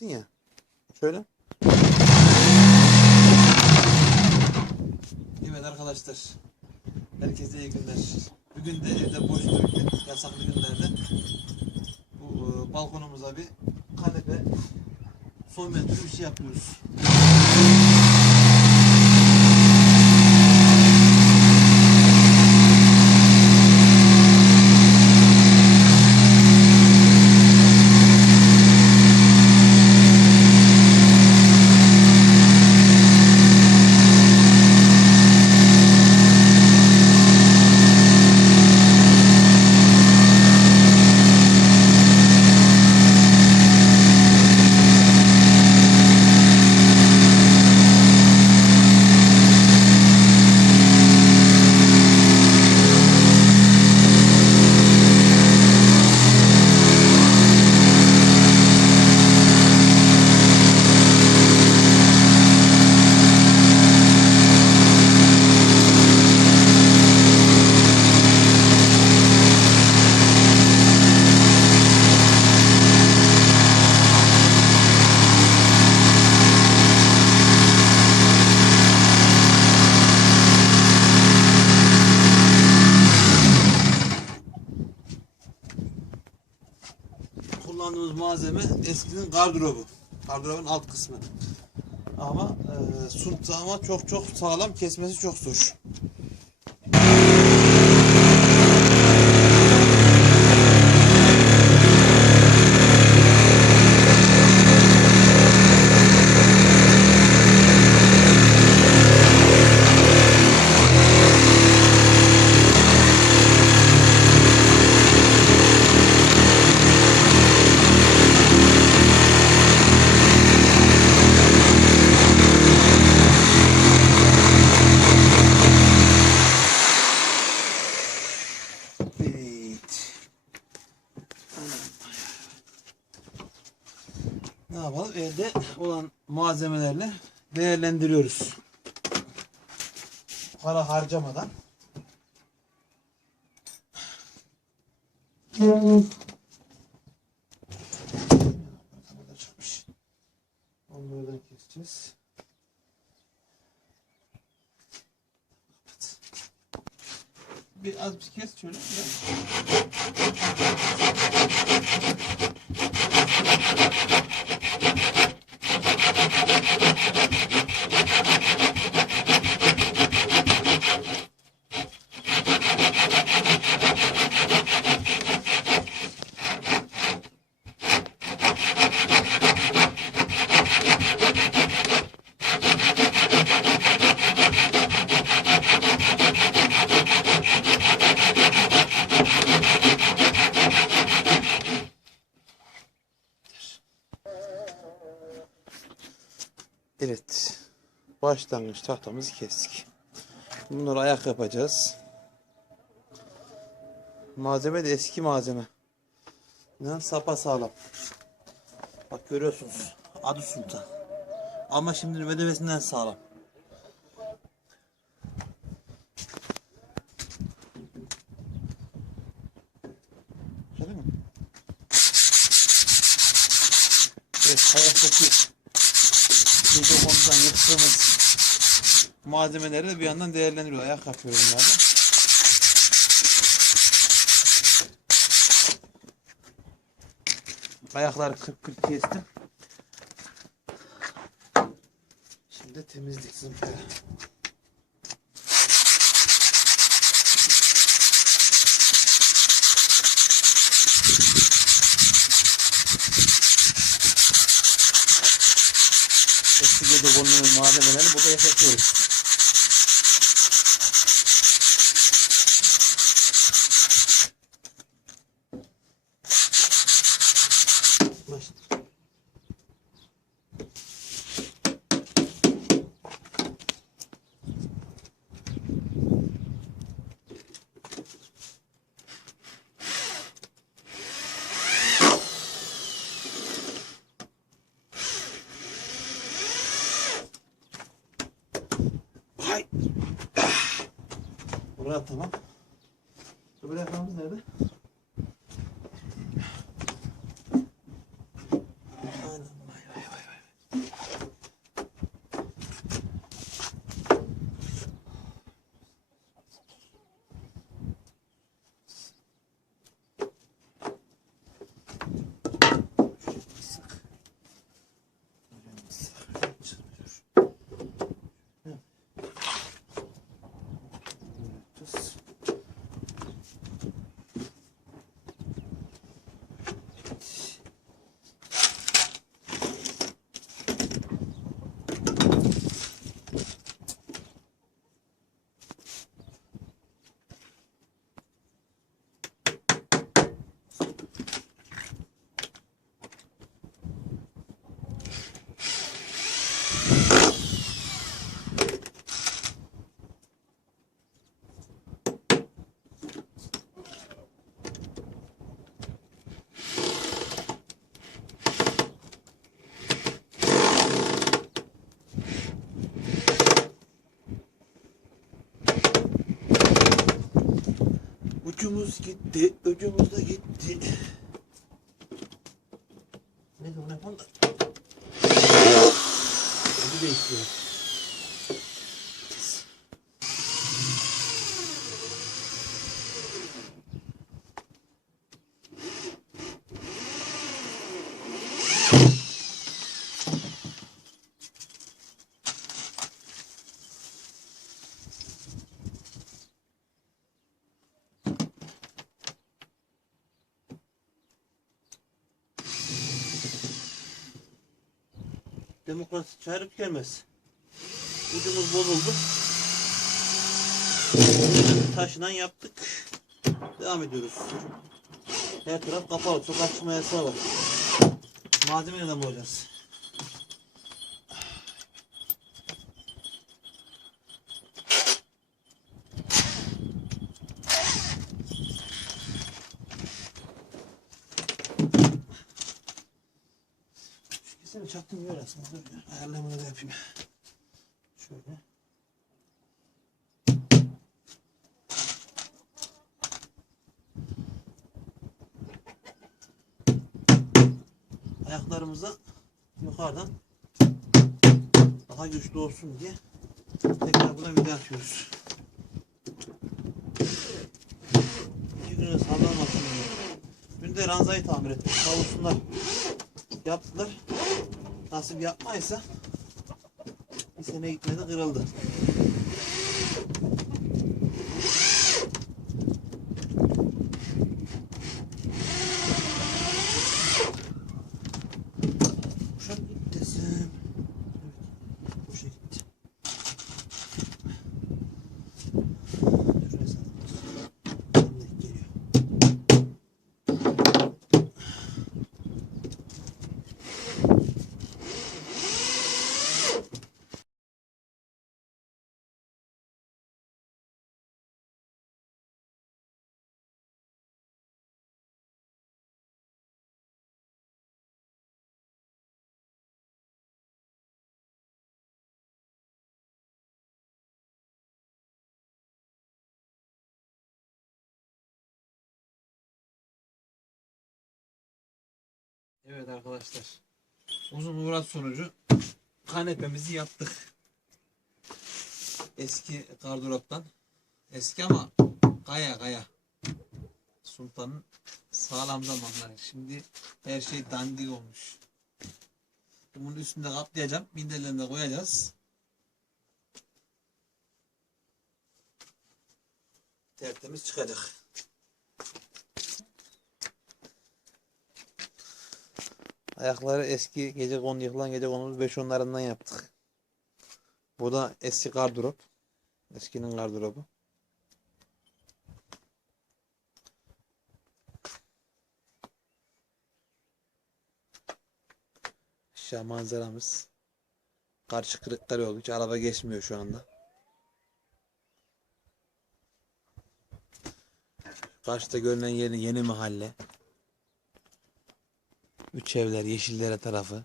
gittin ya. Şöyle. Evet arkadaşlar. Herkese iyi günler. Bugün de evde boş dururken yasaklı günlerde bu e, balkonumuza bir kanepe soyma türü bir şey yapıyoruz. Kullandığımız malzeme eskinin gardırobu. Gardırobun alt kısmı. Ama e, sunta ama çok çok sağlam kesmesi çok zor. Evet. Ne yapalım? Elde olan malzemelerle değerlendiriyoruz. Para harcamadan. Çıkmış. Onlardan keseceğiz. Bir az bir kes şöyle. biraz. Evet. Başlangıç tahtamızı kestik. Bunları ayak yapacağız. Malzeme de eski malzeme. İnan sapa sağlam. Bak görüyorsunuz. Adı Sultan. Ama şimdi vedevesinden sağlam. Şöyle mi? Evet, hayattaki mikrofondan yıktığımız malzemeleri de bir yandan değerlendiriyor. Ayak yapıyorum bunları. Ayakları 40-40 kestim. Şimdi temizlik zımpara. Eski gece konulan malzemeleri burada Buraya tamam. Öbür ayakkabımız nerede? Ucumuz gitti, ucumuz da gitti. Ne bu ne bunda? Ucu değişiyor. Demokrasi çağırıp gelmez. Ucumuz bozuldu. Taşından yaptık. Devam ediyoruz. Her taraf kapalı. Sokağa çıkma yasağı var. Malzeme nereden bulacağız? Çaktım böyle aslında. Ayarlamaları yapayım. Şöyle. Ayaklarımıza yukarıdan daha güçlü olsun diye tekrar buna vida atıyoruz. İki güne sallanmasın diye. Dün de ranzayı tamir ettik. Sağ olsunlar. Yaptılar. Nasip yapmaysa bir sene gitmedi kırıldı. Evet arkadaşlar. Uzun uğraş sonucu kanepemizi yaptık. Eski gardıroptan. Eski ama kaya kaya. Sultan'ın sağlam zamanları. Şimdi her şey dandik olmuş. Bunun üstünde kaplayacağım. Minderlerini de koyacağız. Tertemiz çıkacak. Ayakları eski gece konu yıkılan gece konumuz 5 onlarından yaptık. Bu da eski gardırop. Eskinin gardırobu. Aşağı manzaramız. Karşı kırıklar. Hiç araba geçmiyor şu anda. Karşıda görünen yeni, yeni mahalle. Üç evler Yeşillere tarafı.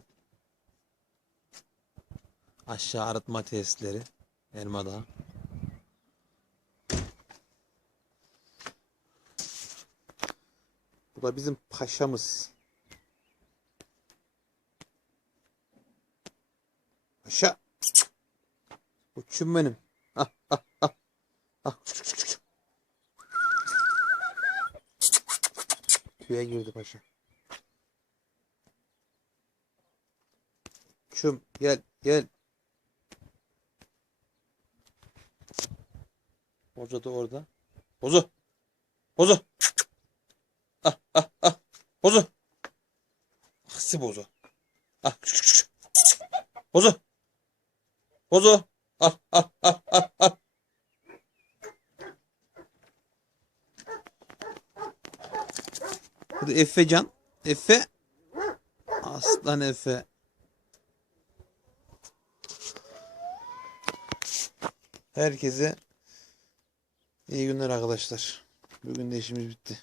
Aşağı arıtma tesisleri. Elmadağ. Bu da bizim paşamız. Paşa. Uçum benim. Ah ah ah. Ah. Tüye girdi paşa. Çum gel gel. Hoca da orada. Bozu. Bozu. Ah ah ah. Bozu. Aksi bozu. Ah. Bozu. Bozu. Ah ah ah ah ah. Bu da Efe Can. Efe. Aslan Efe. Herkese iyi günler arkadaşlar. Bugün de işimiz bitti.